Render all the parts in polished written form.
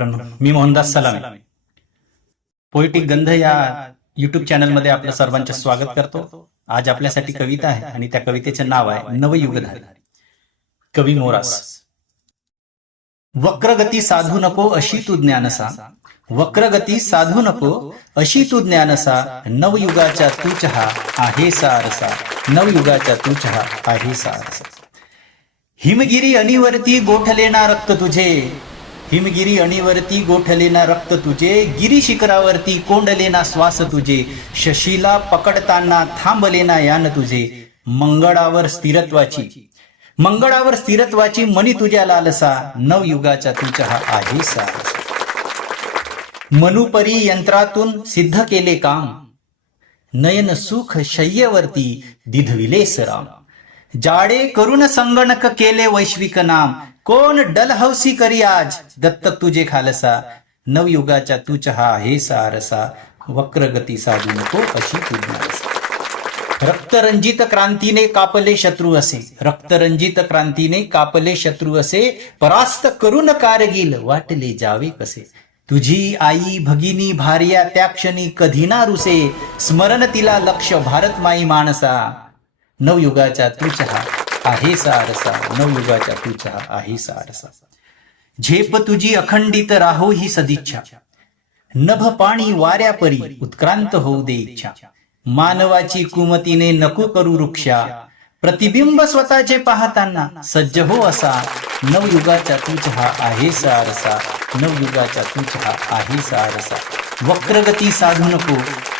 मित्रांनो, मी Mohandas Salameh poetic गंध या युट्यूब चॅनलमध्ये आपलं सर्वांचं स्वागत करतो. आज आपल्यासाठी कविता आहे आणि त्या कवितेचं नाव आहे नवयुगधारी. कवी मोरास. वक्रगती साधू नको अशी तू ज्ञानसा, वक्रगती साधू नको अशी तू ज्ञानसा, नवयुगाच्या तू चहा आहे सारसा, नवयुगाच्या तू चहा आहे सारसा. हिमगिरी अनिवरती गोठले ना रक्त तुझे, हिमगिरी अणीवरती गोठले ना रक्त तुझे, गिरी शिखरावरती कोंडले ना श्वास तुझे, शशीला पकडताना थांबले ना यान तुझे, मंगळावर स्थिरत्वाची, मंगळावर स्थिरत्वाची मनी तुझ्या लालसा, नवयुगाच्या तू चहा आहे सारसा. मनुपरी यंत्रातून सिद्ध केले काम, नयन सुख शय्येवरती दिधविले सराम, जाडे करून संगणक केले वैश्विक नाम, कोण डलहौसी करी आज दत्तक तुझे खालसा, नवयुगाच्या तू चहा आहे सारसा, वक्रगती साधू नको अशी तू ज्ञानसा. रक्तरंजित क्रांतीने कापले शत्रू असे, रक्तरंजित क्रांतीने कापले शत्रू असे, परास्त करून कारगिल वाटले जावे कसे, तुझी आई भगिनी भार्या त्या क्षणी कधी ना रुसे, स्मरण तिला लक्ष भारत माई माणसा, नवयुगाच्या तू चहा आहे सारसा, नवयुगाच्या तू चहा आहे सारसा. झेप तुझी अखंडित राहो ही सदिच्छा, नभ पाणी वाऱ्यापरी उत्क्रांत होऊ दे इच्छा, मानवाची कुमतीने नको करू वृक्षा, प्रतिबिंब स्वतःचे पाहताना सज्ज हो असा, नवयुगाच्या तू चहा आहे सारसा, नवयुगाच्या तू चहा आहे सारसा. वक्रगती साधू नको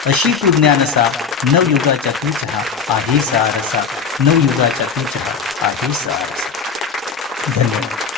अशी तू ज्ञानसा, नवयुगाच्या तू चहा आहे सारसा, नवयुगाच्या तू चहा आहे सारसा. धन्यवाद.